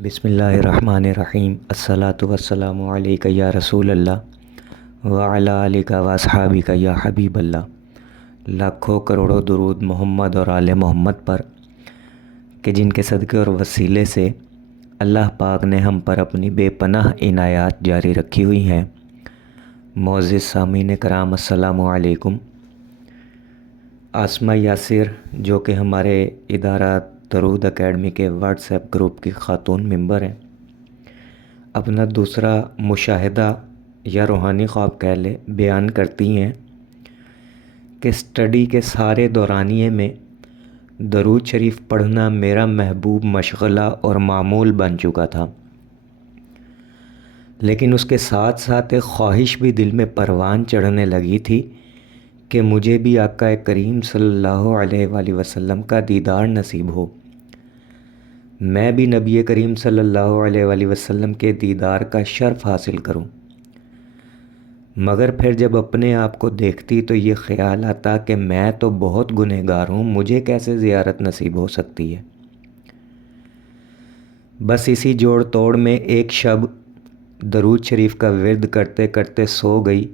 بسم اللہ الرحمن الرحیم الصلاۃ والسلام علیک یا رسول اللہ وعلی آلک و اصحابک یا حبیب اللہ۔ لاکھوں کروڑوں درود محمد اور آل محمد پر کہ جن کے صدقے اور وسیلے سے اللہ پاک نے ہم پر اپنی بے پناہ عنایات جاری رکھی ہوئی ہیں۔ معزز سامعین کرام السلام علیکم۔ آسمہ یاسر جو کہ ہمارے ادارہ درود اکیڈمی کے واٹس ایپ گروپ کی خاتون ممبر ہیں، اپنا دوسرا مشاہدہ یا روحانی خواب کہہ لے بیان کرتی ہیں کہ اسٹڈی کے سارے دورانیے میں درود شریف پڑھنا میرا محبوب مشغلہ اور معمول بن چکا تھا، لیکن اس کے ساتھ ساتھ ایک خواہش بھی دل میں پروان چڑھنے لگی تھی کہ مجھے بھی آقا کریم صلی اللہ علیہ وآلہ وسلم کا دیدار نصیب ہو، میں بھی نبی کریم صلی اللہ علیہ وآلہ وسلم کے دیدار کا شرف حاصل کروں۔ مگر پھر جب اپنے آپ کو دیکھتی تو یہ خیال آتا کہ میں تو بہت گنہگار ہوں، مجھے کیسے زیارت نصیب ہو سکتی ہے۔ بس اسی جوڑ توڑ میں ایک شب درود شریف کا ورد کرتے کرتے سو گئی۔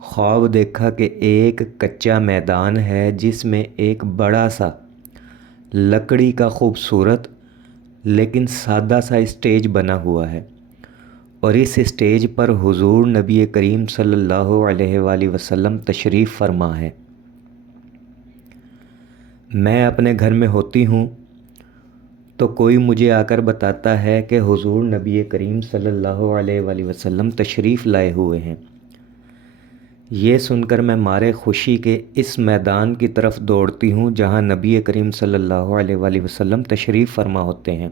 خواب دیکھا کہ ایک کچا میدان ہے جس میں ایک بڑا سا لکڑی کا خوبصورت لیکن سادہ سا اسٹیج بنا ہوا ہے، اور اس اسٹیج پر حضور نبی کریم صلی اللہ علیہ وآلہ وسلم تشریف فرما ہے۔ میں اپنے گھر میں ہوتی ہوں تو کوئی مجھے آ کر بتاتا ہے کہ حضور نبی کریم صلی اللہ علیہ وآلہ وسلم تشریف لائے ہوئے ہیں۔ یہ سن کر میں مارے خوشی کے اس میدان کی طرف دوڑتی ہوں جہاں نبی کریم صلی اللہ علیہ وآلہ وسلم تشریف فرما ہوتے ہیں،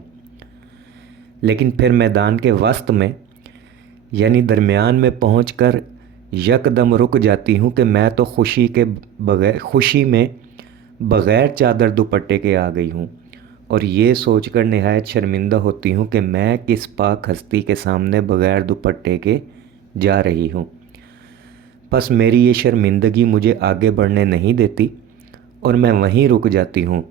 لیکن پھر میدان کے وسط میں یعنی درمیان میں پہنچ کر یکدم رک جاتی ہوں کہ میں تو خوشی میں بغیر چادر دوپٹے کے آ گئی ہوں، اور یہ سوچ کر نہایت شرمندہ ہوتی ہوں کہ میں کس پاک ہستی کے سامنے بغیر دوپٹے کے جا رہی ہوں۔ بس میری یہ شرمندگی مجھے آگے بڑھنے نہیں دیتی اور میں وہیں رک جاتی ہوں۔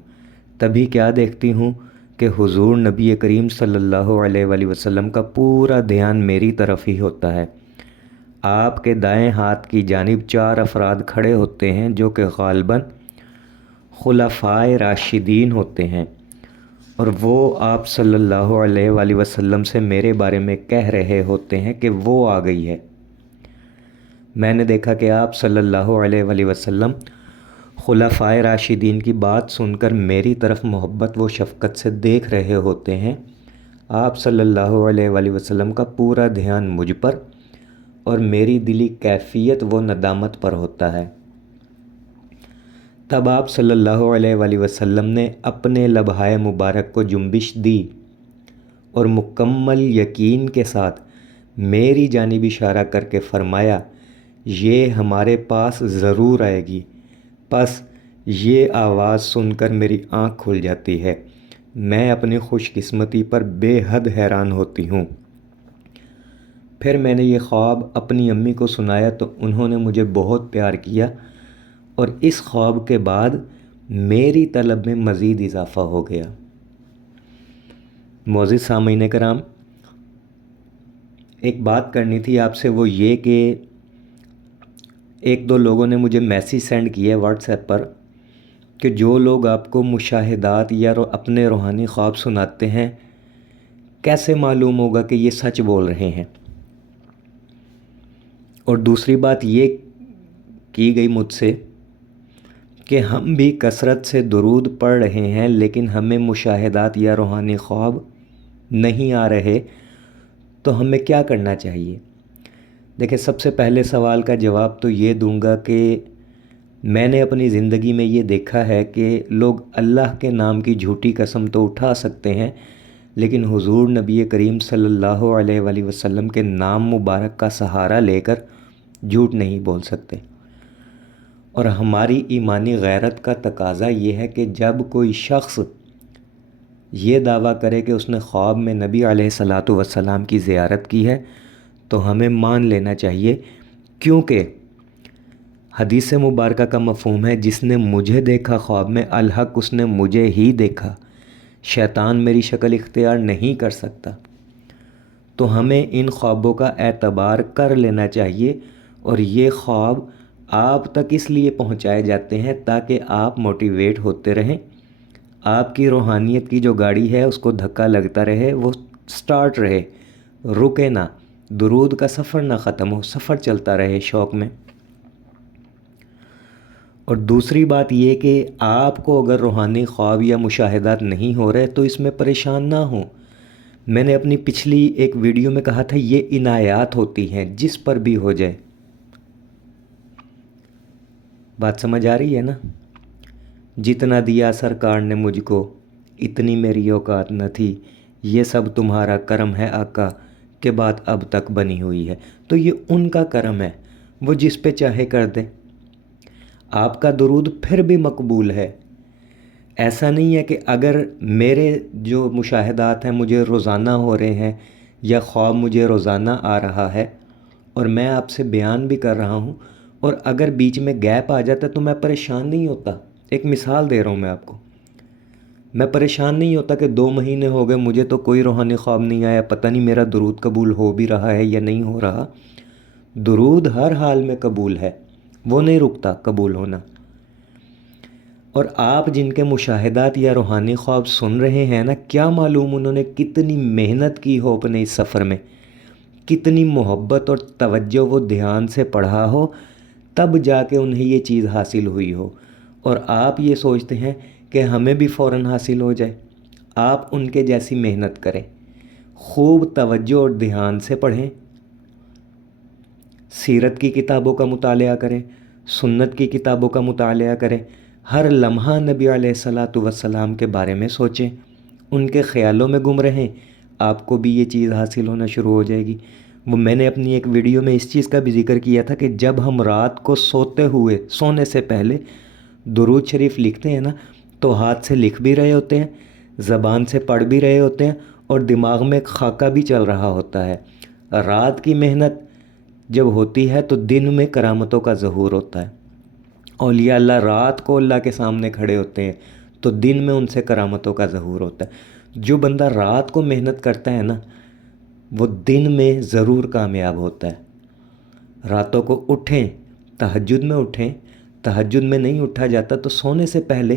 تبھی کیا دیکھتی ہوں کہ حضور نبی کریم صلی اللہ علیہ وآلہ وسلم کا پورا دھیان میری طرف ہی ہوتا ہے۔ آپ کے دائیں ہاتھ کی جانب 4 افراد کھڑے ہوتے ہیں جو کہ غالباً خلفائے راشدین ہوتے ہیں، اور وہ آپ صلی اللہ علیہ وآلہ وسلم سے میرے بارے میں کہہ رہے ہوتے ہیں کہ وہ آ گئی ہے۔ میں نے دیکھا کہ آپ صلی اللہ علیہ وآلہ وسلم خلفائے راشدین کی بات سن کر میری طرف محبت و شفقت سے دیکھ رہے ہوتے ہیں۔ آپ صلی اللہ علیہ وآلہ وسلم کا پورا دھیان مجھ پر اور میری دلی کیفیت و ندامت پر ہوتا ہے۔ تب آپ صلی اللہ علیہ وآلہ وسلم نے اپنے لبہائے مبارک کو جنبش دی اور مکمل یقین کے ساتھ میری جانب اشارہ کر کے فرمایا، یہ ہمارے پاس ضرور آئے گی۔ پس یہ آواز سن کر میری آنکھ کھل جاتی ہے۔ میں اپنی خوش قسمتی پر بے حد حیران ہوتی ہوں۔ پھر میں نے یہ خواب اپنی امی کو سنایا تو انہوں نے مجھے بہت پیار کیا، اور اس خواب کے بعد میری طلب میں مزید اضافہ ہو گیا۔ معزز سامعین کرام، ایک بات کرنی تھی آپ سے، وہ یہ کہ ایک دو لوگوں نے مجھے میسیج سینڈ کیا واٹس ایپ پر کہ جو لوگ آپ کو مشاہدات یا اپنے روحانی خواب سناتے ہیں، کیسے معلوم ہوگا کہ یہ سچ بول رہے ہیں؟ اور دوسری بات یہ کی گئی مجھ سے کہ ہم بھی کثرت سے درود پڑھ رہے ہیں لیکن ہمیں مشاہدات یا روحانی خواب نہیں آ رہے، تو ہمیں کیا کرنا چاہیے؟ دیکھیں، سب سے پہلے سوال کا جواب تو یہ دوں گا کہ میں نے اپنی زندگی میں یہ دیکھا ہے کہ لوگ اللہ کے نام کی جھوٹی قسم تو اٹھا سکتے ہیں، لیکن حضور نبی کریم صلی اللہ علیہ وآلہ وسلم کے نام مبارک کا سہارا لے کر جھوٹ نہیں بول سکتے۔ اور ہماری ایمانی غیرت کا تقاضا یہ ہے کہ جب کوئی شخص یہ دعویٰ کرے کہ اس نے خواب میں نبی علیہ الصلاۃ والسلام کی زیارت کی ہے تو ہمیں مان لینا چاہیے، کیونکہ حدیث مبارکہ کا مفہوم ہے، جس نے مجھے دیکھا خواب میں الحق اس نے مجھے ہی دیکھا۔ شیطان میری شکل اختیار نہیں کر سکتا۔ تو ہمیں ان خوابوں کا اعتبار کر لینا چاہیے، اور یہ خواب آپ تک اس لیے پہنچائے جاتے ہیں تاکہ آپ موٹیویٹ ہوتے رہیں، آپ کی روحانیت کی جو گاڑی ہے اس کو دھکا لگتا رہے، وہ سٹارٹ رہے، رکے نہ، درود کا سفر نہ ختم ہو، سفر چلتا رہے شوق میں۔ اور دوسری بات یہ کہ آپ کو اگر روحانی خواب یا مشاہدات نہیں ہو رہے تو اس میں پریشان نہ ہوں۔ میں نے اپنی پچھلی ایک ویڈیو میں کہا تھا یہ عنایات ہوتی ہیں، جس پر بھی ہو جائے۔ بات سمجھ آ رہی ہے نا؟ جتنا دیا سرکار نے مجھ کو، اتنی میری اوقات نہ تھی، یہ سب تمہارا کرم ہے آقا، کہ بات اب تک بنی ہوئی ہے۔ تو یہ ان کا کرم ہے، وہ جس پہ چاہے کر دے۔ آپ کا درود پھر بھی مقبول ہے۔ ایسا نہیں ہے کہ اگر میرے جو مشاہدات ہیں مجھے روزانہ ہو رہے ہیں، یا خواب مجھے روزانہ آ رہا ہے اور میں آپ سے بیان بھی کر رہا ہوں، اور اگر بیچ میں گیپ آ جاتا ہے تو میں پریشان نہیں ہوتا۔ ایک مثال دے رہا ہوں میں آپ کو، میں پریشان نہیں ہوتا کہ 2 مہینے ہو گئے مجھے تو کوئی روحانی خواب نہیں آیا، پتہ نہیں میرا درود قبول ہو بھی رہا ہے یا نہیں ہو رہا۔ درود ہر حال میں قبول ہے، وہ نہیں رکتا قبول ہونا۔ اور آپ جن کے مشاہدات یا روحانی خواب سن رہے ہیں نا، کیا معلوم انہوں نے کتنی محنت کی ہو اپنے اس سفر میں، کتنی محبت اور توجہ وہ دھیان سے پڑھا ہو، تب جا کے انہیں یہ چیز حاصل ہوئی ہو۔ اور آپ یہ سوچتے ہیں کہ ہمیں بھی فوراً حاصل ہو جائے۔ آپ ان کے جیسی محنت کریں، خوب توجہ اور دھیان سے پڑھیں، سیرت کی کتابوں کا مطالعہ کریں، سنت کی کتابوں کا مطالعہ کریں، ہر لمحہ نبی علیہ الصلاۃ والسلام کے بارے میں سوچیں، ان کے خیالوں میں گم رہیں، آپ کو بھی یہ چیز حاصل ہونا شروع ہو جائے گی۔ وہ میں نے اپنی ایک ویڈیو میں اس چیز کا بھی ذکر کیا تھا کہ جب ہم رات کو سونے سے پہلے درود شریف لکھتے ہیں نا، تو ہاتھ سے لکھ بھی رہے ہوتے ہیں، زبان سے پڑھ بھی رہے ہوتے ہیں، اور دماغ میں ایک خاکہ بھی چل رہا ہوتا ہے۔ رات کی محنت جب ہوتی ہے تو دن میں کرامتوں کا ظہور ہوتا ہے۔ اولیاء اللہ رات کو اللہ کے سامنے کھڑے ہوتے ہیں تو دن میں ان سے کرامتوں کا ظہور ہوتا ہے۔ جو بندہ رات کو محنت کرتا ہے نا، وہ دن میں ضرور کامیاب ہوتا ہے۔ راتوں کو اٹھیں، تہجد میں اٹھیں، تہجد میں نہیں اٹھا جاتا تو سونے سے پہلے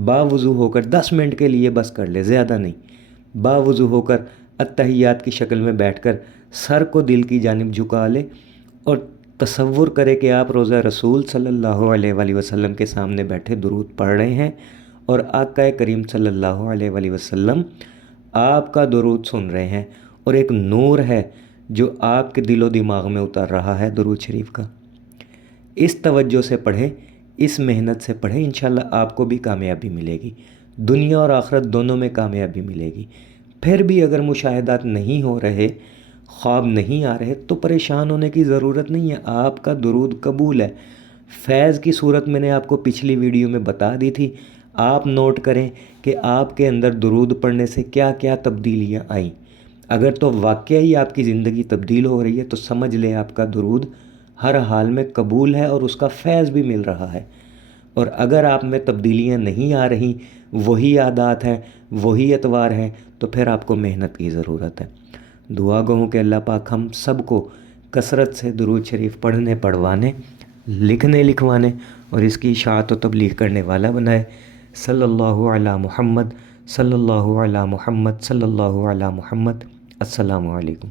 باوضو ہو کر 10 منٹ کے لیے بس کر لے، زیادہ نہیں، باوضو ہو کر اتحیات کی شکل میں بیٹھ کر سر کو دل کی جانب جھکا لے، اور تصور کرے کہ آپ روضہ رسول صلی اللہ علیہ وآلہ وسلم کے سامنے بیٹھے درود پڑھ رہے ہیں، اور آقا کریم صلی اللہ علیہ وآلہ وسلم آپ کا درود سن رہے ہیں، اور ایک نور ہے جو آپ کے دل و دماغ میں اتر رہا ہے درود شریف کا۔ اس توجہ سے پڑھیں، اس محنت سے پڑھیں، انشاءاللہ آپ کو بھی کامیابی ملے گی، دنیا اور آخرت دونوں میں کامیابی ملے گی۔ پھر بھی اگر مشاہدات نہیں ہو رہے، خواب نہیں آ رہے، تو پریشان ہونے کی ضرورت نہیں ہے، آپ کا درود قبول ہے۔ فیض کی صورت میں نے آپ کو پچھلی ویڈیو میں بتا دی تھی، آپ نوٹ کریں کہ آپ کے اندر درود پڑھنے سے کیا کیا تبدیلیاں آئیں۔ اگر تو واقعی آپ کی زندگی تبدیل ہو رہی ہے تو سمجھ لیں آپ کا درود ہر حال میں قبول ہے اور اس کا فیض بھی مل رہا ہے۔ اور اگر آپ میں تبدیلیاں نہیں آ رہی، وہی عادات ہیں، وہی اطوار ہیں، تو پھر آپ کو محنت کی ضرورت ہے۔ دعا گو ہوں کہ اللہ پاک ہم سب کو کثرت سے درود شریف پڑھنے، پڑھوانے، لکھنے، لکھوانے اور اس کی اشاعت و تبلیغ کرنے والا بنائے۔ صلی اللہ علی محمد، صلی اللہ علی محمد، صلی اللہ علی محمد۔ السلام علیکم۔